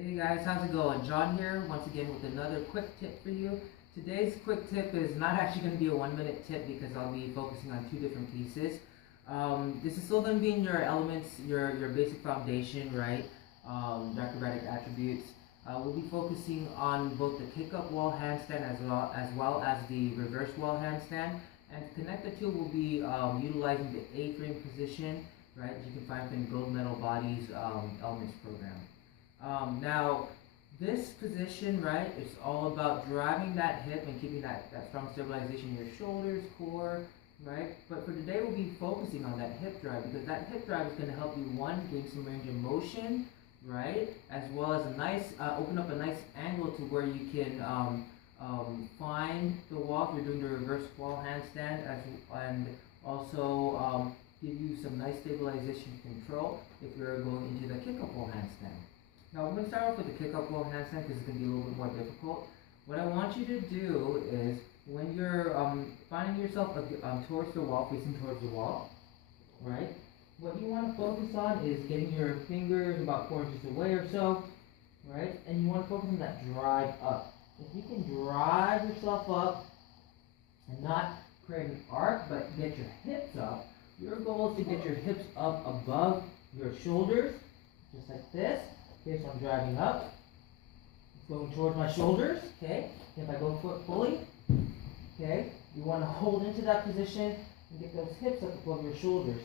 Hey guys, how's it going? John here, once again with another quick tip for you. Today's quick tip is not actually going to be a 1 minute tip because I'll be focusing on two different pieces. This is still going to be in your elements, your basic foundation, right? The acrobatic attributes. We'll be focusing on both the kick-up wall handstand as well as the reverse wall handstand. And to connect the two, we'll be utilizing the A-frame position, right? As you can find from Gold Medal Body's elements program. Now, this position, right, it's all about driving that hip and keeping that strong stabilization in your shoulders, core, right? But for today, we'll be focusing on that hip drive because that hip drive is going to help you, one, gain some range of motion, right? As well as a nice, open up a nice angle to where you can find the wall if you're doing the reverse wall handstand, and also give you some nice stabilization control if you're going into the kick-up wall handstand. Now, we're going to start off with the kick-up wall handstand because it's going to be a little bit more difficult. What I want you to do is, when you're finding yourself towards the wall, facing towards the wall, right? What you want to focus on is getting your fingers about 4 inches away or so, right? And you want to focus on that drive up. If you can drive yourself up and not create an arc, but get your hips up, your goal is to get your hips up above your shoulders, just like this. Okay, so I'm driving up, it's going towards my shoulders, okay? If I go fully, okay, you want to hold into that position and get those hips up above your shoulders.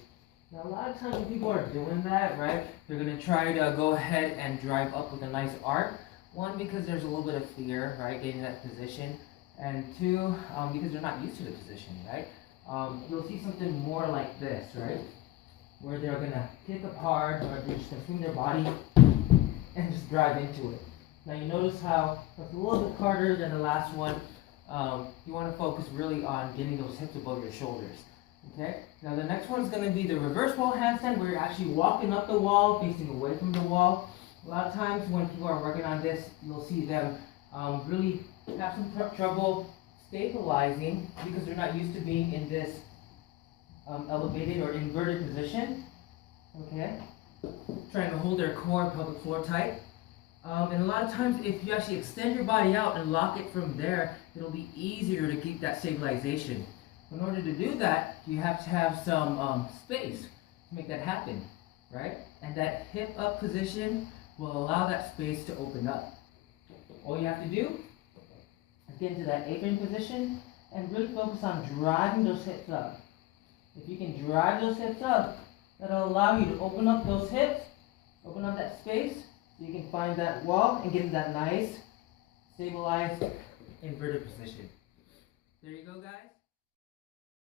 Now, a lot of times when people are doing that, right, they're going to try to go ahead and drive up with a nice arc. One, because there's a little bit of fear, right, getting that position. And two, because they're not used to the position, right? You'll see something more like this, right? Where they're going to kick up hard, or they're just going to swing their body and just drive into it. Now you notice how it's a little bit harder than the last one. You want to focus really on getting those hips above your shoulders. Okay? Now the next one is going to be the reverse wall handstand, where you're actually walking up the wall, facing away from the wall. A lot of times when people are working on this, you'll see them really have some trouble stabilizing because they're not used to being in this elevated or inverted position. Okay? Trying to hold their core and pelvic floor tight. And a lot of times if you actually extend your body out and lock it from there, it'll be easier to keep that stabilization. In order to do that, you have to have some space to make that happen, right? And that hip up position will allow that space to open up. All you have to do is get into that A-frame position and really focus on driving those hips up. If you can drive those hips up, that'll allow you to open up those hips, open up that space, so you can find that wall and get in that nice, stabilized, inverted position. There you go, guys.